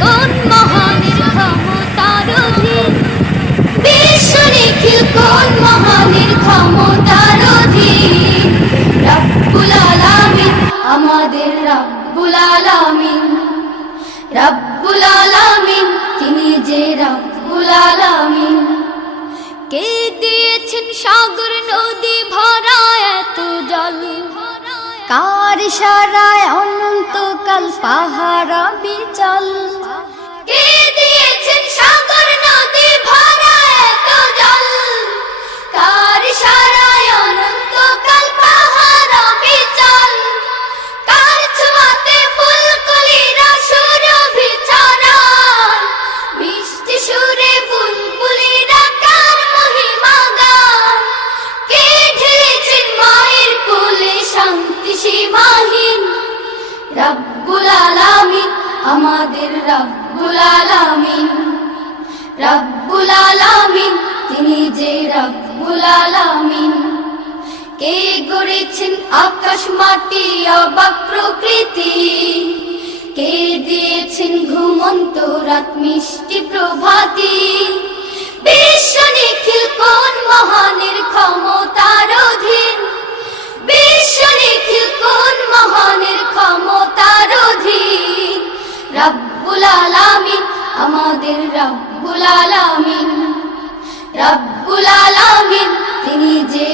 কোন মহানের ক্ষমতার অধীন। বিশ্ব নিখিল আমাদের রব্বুল আলামিন। রব্বুল আলামিন, তিনি যে কে দিয়েছেন সাগর নদী ভরা এত জল? কার সারায় অনন্তকাল পাহারা বিচল। আমাদের রব্বুল আলামিন রব্বুল আলামিন, তিনি যে রব্বুল আলামিন। কে গড়েছেন আকাশ মাটি, অবাক প্রকৃতি? কে দিয়েছেন ঘুমন্ত রাত মিষ্টি প্রভাতি? আমাদের রব্বুল আলামিন রব্বুল আলামিন তিনি যে